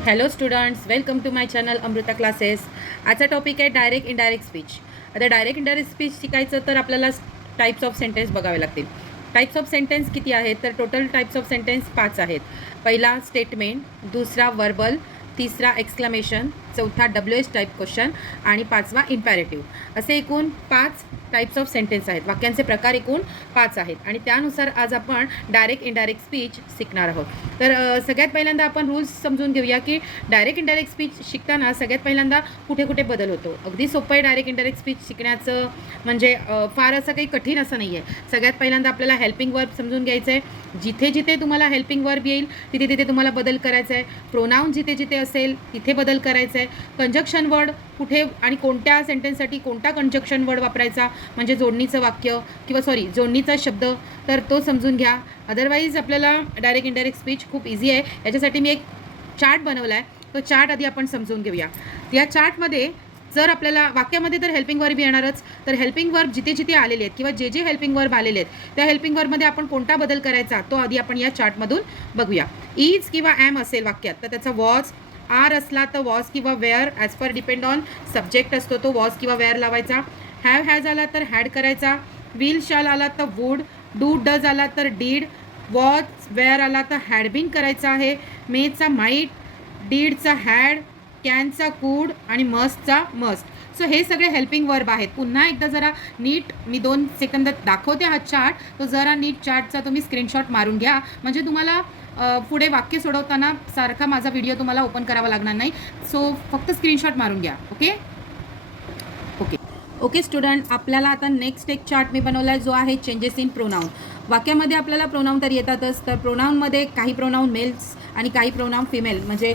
Hello students, welcome to my channel Amrita classes. आजचा topic आहे direct indirect speech. आता direct indirect speech शिकायचं तर आपल्याला टाईप्स ऑफ सेंटेन्स बघावे लागतील. टाईप्स ऑफ सेंटेन्स किती आहेत तर टोटल टाईप्स ऑफ सेंटेन्स 5 आहेत. पहिला स्टेटमेंट, दुसरा वर्बल, तिसरा एक्सक्लेमेशन, चौथा WH टाईप क्वेश्चन आणि पाचवा इम्पॅरेटिव्ह. असे एकूण 5 टाईप्स ऑफ सेंटेन्स आहेत. वाक्यांचे प्रकार एकूण 5 आहेत आणि त्यानुसार आज आपण डायरेक्ट इनडायरेक्ट स्पीच शिकणार आहोत. तर सगळ्यात पहिल्यांदा आपण रूल्स समजून घेऊया की डायरेक्ट इनडायरेक्ट स्पीच शिकताना सगळ्यात पहिल्यांदा कुठे कुठे बदल होतो. अगदी सोपं आहे डायरेक्ट इनडायरेक्ट स्पीच शिकण्याचं, म्हणजे फार असं काही कठीण असं नाही आहे. सगळ्यात पहिल्यांदा आपल्याला हेल्पिंग वर्ब समजून घ्यायचं आहे. जिथे जिथे तुम्हाला हेल्पिंग वर्ब येईल तिथे तिथे तुम्हाला बदल करायचा आहे. प्रोनाऊन जिथे जिथे असेल तिथे बदल करायचा आहे. कंजक्शन वर्ड कुठे आणि कोणत्या सेंटेन्ससाठी कोणता कंजक्शन वर्ड वापरायचा, म्हणजे जोडणीचं वाक्य किंवा जोडणीचा शब्द, तर तो समजून घ्या. अदरवाईज आपल्याला डायरेक्ट इनडायरेक्ट स्पीच खूप इझी आहे. याच्यासाठी मी एक चार्ट बनवला आहे. तो चार्ट आधी आपण समजून घेऊया. या चार्टमध्ये जर आपल्याला वाक्यामध्ये तर हेल्पिंग वर्ब येणारच, तर हेल्पिंग वर्ब जिथे जिथे आलेले आहेत किंवा जे जे हेल्पिंग वर्ब आलेले आहेत त्या हेल्पिंग वर्बमध्ये आपण कोणता बदल करायचा तो आधी आपण या चार्टमधून बघूया. इज किंवा ॲम असेल वाक्यात तर त्याचा वॉज, आर असला तर वॉज किंवा were, as per depend on subject असतो तो वॉज किंवा वेअर लावायचा. हॅव हॅज आला तर हॅड करायचा. विल शाल आला तर वूड, डू डज आला तर डीड, वॉज वेअर आला तर हॅड बीन करायचा आहे. मेचा माईट, डीडचा हॅड, कॅनचा कूड आणि मस्टचा मस्ट. सो हे सगळे हेल्पिंग वर्ब आहेत. पुन्हा एकदा जरा नीट मी 2 सेकंदात दाखवते हा चार्ट, तो जरा नीट चार्टचा तुम्ही स्क्रीनशॉट मारून घ्या, म्हणजे तुम्हाला पुढे वाक्य सोडवताना सारखा माझा व्हिडिओ तुम्हाला ओपन करावा लागणार नाही. सो फक्त स्क्रीनशॉट मारून घ्या. ओके ओके ओके स्टुडंट, आपल्याला आता नेक्स्ट एक चार्ट मी बनवला आहे जो आहे चेंजेस इन प्रोनाऊन. वाक्यामध्ये आपल्याला प्रोनाऊन तर येतातच, तर प्रोनाऊनमध्ये काही प्रोनाऊन मेल्स आणि काही प्रोनाऊन फिमेल, म्हणजे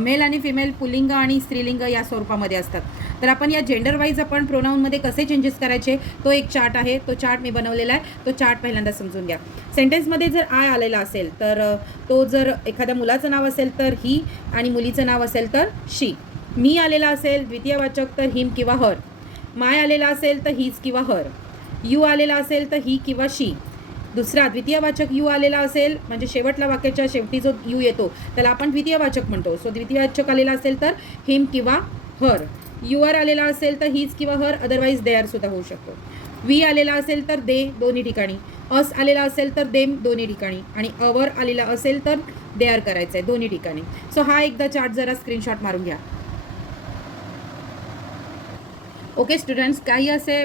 मेल आणि फिमेल पुल्लिंग आणि स्त्रीलिंग या स्वरूपामध्ये असतात. तर आपण या जेंडर वाईज आपण प्रोनाऊनमध्ये कसे चेंजेस करायचे तो एक चार्ट आहे. तो चार्ट मी बनवलेला आहे. तो चार्ट पहिल्यांदा समजून घ्या. सेंटेन्समध्ये जर आय आलेला असेल तर तो जर एखाद्या मुलाचं नाव असेल तर ही आणि मुलीचं नाव असेल तर शी. मी आलेला असेल द्वितीयवाचक तर हिम किंवा हर. माय आलेला असेल तर हीज किंवा हर. यू आलेला असेल तर ही किंवा शी. दुसरा द्वितीयवाचक यू आलेला असेल, म्हणजे शेवटला वाक्याच्या शेवटी जो यू येतो त्याला आपण द्वितीयवाचक म्हणतो. सो द्वितीयवाचक आलेला असेल तर हिम किंवा हर. यू आर आलेला असेल तर हीज किंवा हर, अदरवाईज दे आर सुद्धा होऊ शकतो. वी आलेला असेल तर दे दोन्ही ठिकाणी. अस आलेला असेल तर देम दोन्ही ठिकाणी. आणि अवर आलेला असेल तर दे आर करायचं आहे दोन्ही ठिकाणी. सो हा एकदा चार्ट जरा स्क्रीनशॉट मारून घ्या. ओके स्टुडंट्स, काही असे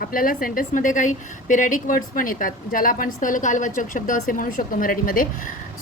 आपल्याला सेंटेन्समध्ये काही पिरियडिक वर्ड्स पण येतात, ज्याला आपण स्थलकालवाचक शब्द असे म्हणू शकतो मराठीमध्ये.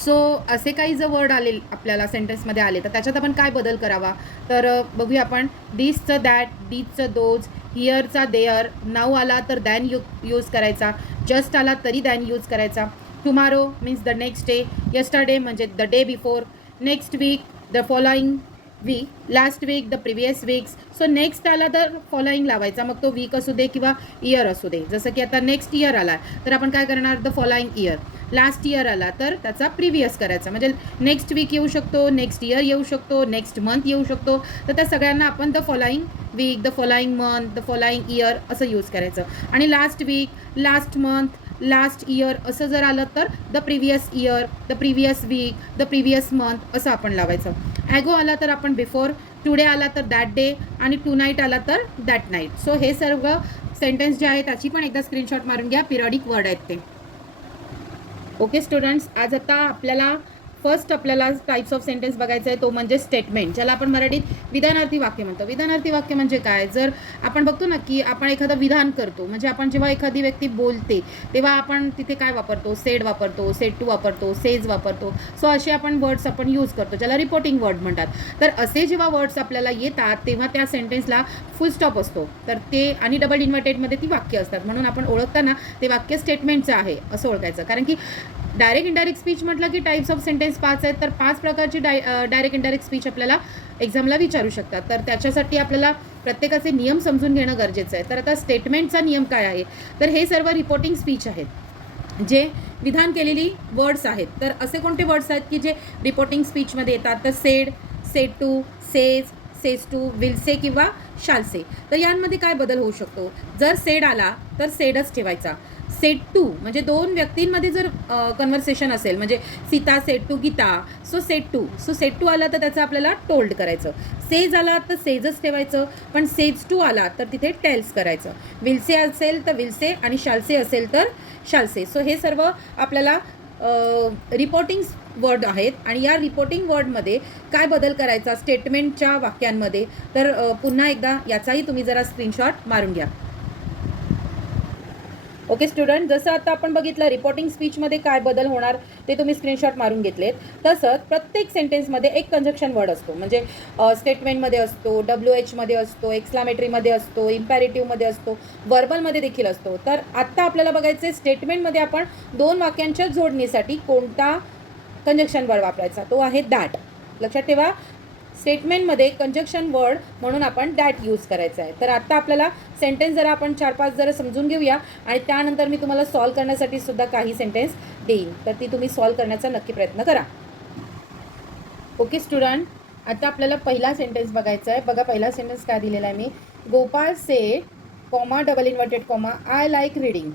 सो असे काही जर वर्ड आले आपल्याला सेंटेन्समध्ये आले तर त्याच्यात आपण काय बदल करावा तर बघूया आपण. दिसचं दॅट, डीजचं दोज, हिअरचा देअर, नाऊ आला तर दॅन यूज करायचा, जस्ट आला तरी दॅन यूज करायचा. Tomorrow means the next day, yesterday म्हणजे the day before, next week the following week, last week the previous weeks. So next आला तर फॉलोइंग लावायचा, मग तो वीक असू दे किंवा इयर असू दे. जसं की आता नेक्स्ट इयर आला तर आपण काय करणार, the following year. Last year आला तर त्याचा प्रिव्हियस करायचा, म्हणजे नेक्स्ट वीक येऊ शकतो, नेक्स्ट इयर येऊ शकतो, नेक्स्ट मंथ येऊ शकतो. तर त्या सगळ्यांना आपण the following week, the following month, the following year असं यूज करायचं. आणि last week, last month, last year असं जर आलं तर the previous year, the previous week, the previous month असं आपण लावायचं. ॲगो आला तर आपण बिफोर, टुडे आला तर दॅट डे आणि टू नाईट आला तर दॅट नाईट. सो हे सर्व सेंटेन्स जे आहे त्याची पण एकदा स्क्रीनशॉट मारून घ्या. पिरियडिक वर्ड आहेत ते. ओके स्टुडंट्स, आज आता आपल्याला फर्स्ट आपल्याला टाईप्स ऑफ सेंटेन्स बघायचं आहे, तो म्हणजे स्टेटमेंट, ज्याला आपण मराठीत विधानार्थी वाक्य म्हणतो. विधानार्थी वाक्य म्हणजे काय, जर आपण बघतो ना की आपण एखादं विधान करतो, म्हणजे आपण जेव्हा एखादी व्यक्ती बोलते तेव्हा आपण तिथे काय वापरतो, सेड वापरतो, सेड टू वापरतो, सेज वापरतो. सो असे आपण वर्ड्स आपण यूज करतो, ज्याला रिपोर्टिंग वर्ड म्हणतात. तर असे जेव्हा वर्ड्स आपल्याला येतात तेव्हा त्या सेंटेन्सला फुल स्टॉप असतो, तर ते आणि डबल इन्व्हर्टेडमध्ये ती वाक्य असतात. म्हणून आपण ओळखताना ते वाक्य स्टेटमेंटचं आहे असं ओळखायचं. कारण की डायरेक्ट इनडायरेक्ट स्पीच म्हटलं की टाईप्स ऑफ सेंटेन्स 5 आहेत, तर 5 प्रकारची डायरेक्ट इनडायरेक्ट स्पीच आपल्याला एक्झामला विचारू शकतात. तर त्याच्यासाठी आपल्याला प्रत्येकाचे नियम समजून घेणं गरजेचं आहे. तर आता स्टेटमेंटचा नियम काय आहे, तर हे सर्व रिपोर्टिंग स्पीच आहेत, जे विधान केलेली वर्ड्स आहेत. तर असे कोणते वर्ड्स आहेत की जे रिपोर्टिंग स्पीचमध्ये येतात, तर said, said to, says, says to, will say किंवा शाल से. तर यांमध्ये काय बदल होऊ शकतो, जर सेड आला तर सेडच ठेवायचा, सेड टू म्हणजे दोन व्यक्तींमध्ये जर कन्व्हर्सेशन असेल, म्हणजे Sita said to Gita, so said to. So said to आला तर त्याचं आपल्याला टोल्ड करायचं. सेज आला तर सेजच ठेवायचं, पण सेज टू आला तर तिथे टेल्स करायचं. विलसे असेल तर विलसे आणि शालसे असेल तर शालसे. सो हे सर्व आपल्याला रिपोर्टिंग वर्ड आहेत. आणि या रिपोर्टिंग वर्डमध्ये काय बदल करायचा स्टेटमेंटच्या वाक्यांमध्ये, तर पुन्हा एकदा याचाही तुम्ही जरा स्क्रीनशॉट मारून घ्या. ओके स्टुडंट, जसं आता आपण बघितलं रिपोर्टिंग स्पीचमध्ये काय बदल होणार ते तुम्ही स्क्रीनशॉट मारून घेतलेत. तसंच प्रत्येक सेंटेन्समध्ये एक कंजक्शन वर्ड असतो, म्हणजे स्टेटमेंटमध्ये असतो, WH असतो, एक्सक्लामेटरीमध्ये असतो, इम्पॅरेटिव्हमध्ये असतो, वर्बलमध्ये देखील असतो. तर आत्ता आपल्याला बघायचं आहे स्टेटमेंटमध्ये आपण दोन वाक्यांच्या जोडणीसाठी कोणता कंजक्शन वर्ड वापरायचा, तो आहे दॅट. लक्षात ठेवा, स्टेटमेंटमध्ये कंजक्शन वर्ड म्हणून आपण दॅट यूज करायचा आहे. तर आत्ता आपल्याला सेंटेन्स जरा आपण 4-5 जरा समजून घेऊया आणि त्यानंतर मी तुम्हाला सॉल्व करण्यासाठी सुद्धा काही सेंटेन्स देईन, तर ती तुम्ही सॉल्व करण्याचा नक्की प्रयत्न करा. ओके स्टुडंट, आता आपल्याला पहिला सेंटेन्स बघायचा आहे. बघा पहिला सेंटेन्स काय दिलेला आहे मी. Gopal said comma double inverted comma I like reading.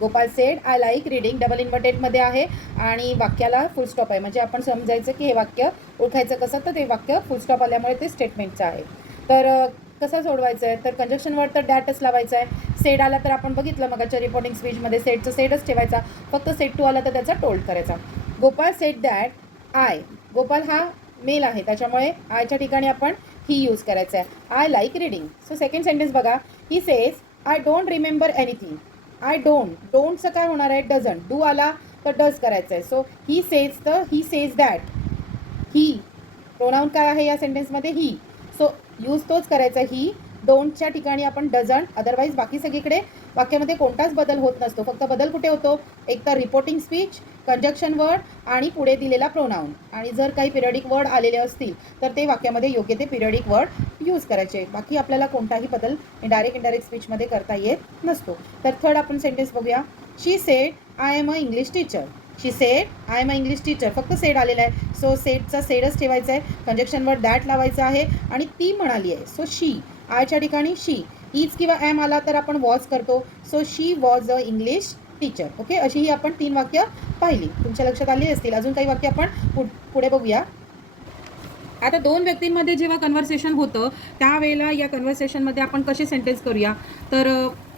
Gopal said I like reading double इन्व्हर्टेडमध्ये आहे आणि वाक्याला फुल स्टॉप आहे. म्हणजे आपण समजायचं की हे वाक्य ओळखायचं कसं, तर ते वाक्य फुल स्टॉप आल्यामुळे ते स्टेटमेंटचं आहे. तर कसं सोडवायचं आहे, तर कंजक्शन वर्ड तर डॅटच लावायचं आहे. सेड आला तर आपण बघितलं मगाच्या रिपोर्टिंग स्पीचमध्ये सेडचं सेडच ठेवायचा. फक्त सेड टू आला तर त्याचा टोल्ड करायचा. Gopal sed that I. Gopal हा मेल आहे त्याच्यामुळे आयच्या ठिकाणी आपण ही यूज करायचं आहे. I like reading. So second sentence बघा. He says I don't remember anything. I डोंटचं काय होणार आहे, डझंट. डू आला तर डज करायचं आहे. सो ही सेज तर he says that. He pronoun काय आहे या सेंटेन्समध्ये, ही. सो यूज तोच करायचा ही. डोंटच्या ठिकाणी आपण डझंट. अदरवाईज बाकी सगळीकडे वाक्यामध्ये कोणताच बदल होत नसतो. फक्त बदल कुठे होतो, एक तर रिपोर्टिंग स्पीच, कंजक्शन वर्ड आणि पुढे दिलेला प्रोनाऊन. आणि जर काही पिरियडिक वर्ड आलेले असतील तर ते वाक्यामध्ये योग्य ते पिरियडिक वर्ड यूज करायचे. बाकी आपल्याला कोणताही बदल इनडायरेक्ट स्पीचमध्ये करता येत नसतो. तर थर्ड आपण सेंटेन्स बघूया. She said I am a English teacher. She said I am a English teacher. फक्त सेड आलेला आहे, सो सेडचा सेडच ठेवायचा आहे. कंजक्शन वर्ड दॅट लावायचा आहे आणि ती म्हणाली आहे, सो शी. आयच्या ठिकाणी शी. इज किंवा ॲम आला तर आपण वॉज करतो. So she was a English teacher. Okay, अशी ही आपण 3 वाक्य पाहिली, तुमच्या लक्षात आली असतील. अजून काही वाक्य आपण पुढे बघूया. आता दोन व्यक्तींमध्ये जेव्हा कन्व्हर्सेशन होतं त्यावेळेला या कन्व्हर्सेशनमध्ये आपण कसे सेंटेन्स करूया, तर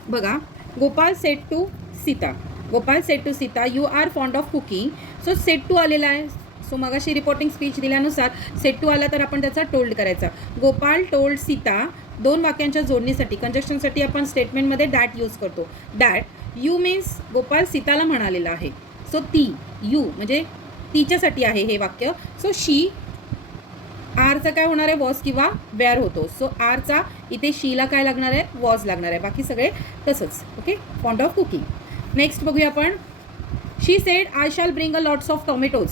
बघा. Gopal said to Sita. Gopal said to Sita you are fond of cooking. So said to आलेला आहे. सो मगाशी रिपोर्टिंग स्पीच दिल्यानुसार सेड टू आला तर आपण त्याचा टोल्ड करायचा. गोपाल टोल्ड सीता. दोन वाक्यांच्या जोडणीसाठी कंजक्शनसाठी आपण स्टेटमेंटमध्ये दॅट यूज करतो. दॅट यू मीन्स गोपाल सीताला म्हणालेला आहे. सो ती, यू म्हणजे तिच्यासाठी आहे हे वाक्य. So she. आरचा काय होणार आहे, वॉज किंवा वेअर होतो. सो आरचा इथे शीला काय लागणार आहे, वॉज लागणार आहे. बाकी सगळे तसंच. Okay, fond of cooking. Next बघूया आपण. She said I shall bring a lots of tomatoes.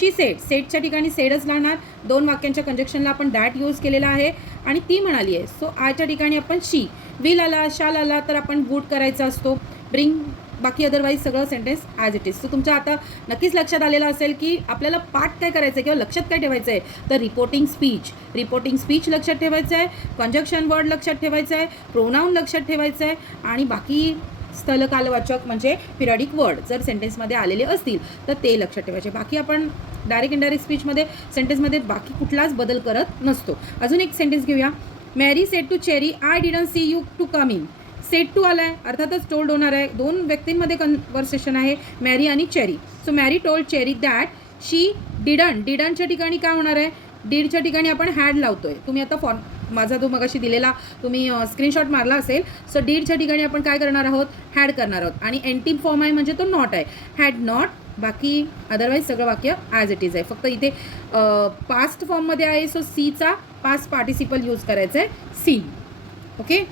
She said. सेडच्या ठिकाणी सेडच लागणार. दोन वाक्यांच्या कंजक्शनला आपण दॅट यूज केलेला आहे आणि ती म्हणाली आहे. सो आयच्या ठिकाणी आपण शी. विल आला, शाल आला तर आपण वूड करायचा असतो. ब्रिंग. बाकी अदरवाईज सगळं sentence as it is. So तुमच्या आता नक्कीच लक्षात आलेलं असेल की आपल्याला पाठ काय करायचं आहे किंवा लक्षात काय ठेवायचं आहे, तर रिपोर्टिंग स्पीच लक्षात ठेवायचं आहे, कंजक्शन वर्ड लक्षात ठेवायचं आहे, प्रोनाऊन लक्षात ठेवायचं आहे आणि बाकी स्थलकालवाचक म्हणजे पिरियडिक वर्ड जर सेंटेन्समध्ये आलेले असतील तर ते लक्षात ठेवायचे. बाकी आपण डायरेक्ट इनडायरेक्ट स्पीचमध्ये सेंटेन्समध्ये बाकी कुठलाच बदल करत नसतो. अजून एक सेंटेन्स घेऊया. Mary said to Cherry I didn't see you to come in. Said to आला आहे, अर्थातच टोल्ड होणार आहे. दोन व्यक्तींमध्ये कन्व्हर्सेशन आहे, मॅरी आणि Cherry. So Mary told Cherry that she didn't. डिडंटच्या ठिकाणी काय होणार आहे, डीडच्या ठिकाणी आपण हॅड लावतोय. तुम्ही आता माझा जो मगाशी दिलेला तुम्ही स्क्रीनशॉट मारला असेल. सो डीडच्या ठिकाणी आपण काय करणार आहोत, हॅड करणार आहोत. आणि एंटी फॉर्म आहे म्हणजे तो नॉट आहे, हॅड नॉट. बाकी अदरवाईज सगळं वाक्य ॲज इट इज आहे. फक्त इथे पास्ट फॉर्ममध्ये आहे. सो सीचा पास्ट पार्टिसिपल यूज करायचा आहे, सी. ओके,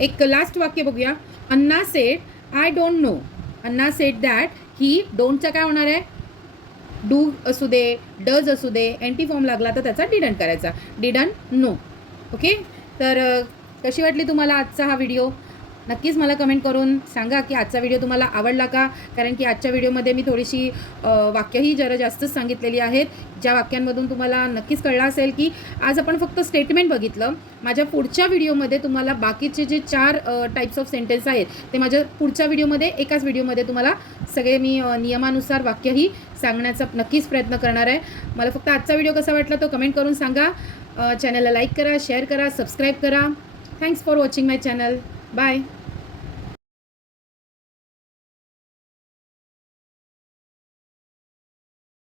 एक लास्ट वाक्य बघूया. Anna said I don't know. Anna said that he. डोंटचा काय होणार आहे, डू असू दे, डज असू दे. एंटी फॉर्म लागला तर त्याचा डिडंट करायचा, डिडंट नो. ओके, तर कशी वाटली तुम्हाला आजचा हा व्हिडिओ. नक्कीच मला कमेंट करून सांगा की आजचा व्हिडिओ तुम्हाला आवडला का? कारण की आजच्या व्हिडिओमध्ये मी थोडीशी वाक्यही जरा जास्तच सांगितलेली आहेत, ज्या वाक्यांमधून तुम्हाला नक्कीच कळलं असेल की आज आपण फक्त स्टेटमेंट बघितलं. माझ्या पुढच्या व्हिडिओमध्ये तुम्हाला बाकीचे जे 4 टाइप्स ऑफ सेंटेन्स आहेत ते माझ्या पुढच्या व्हिडिओमध्ये एकाच व्हिडिओमध्ये तुम्हाला सगळे मी नियमानुसार वाक्यही सांगण्याचा नक्कीच प्रयत्न करणार आहे. मला फक्त आजचा व्हिडिओ कसा वाटला तो कमेंट करून सांगा. चॅनलला लाईक करा, शेअर करा, सबस्क्राईब करा. Thanks for watching my channel. Bye.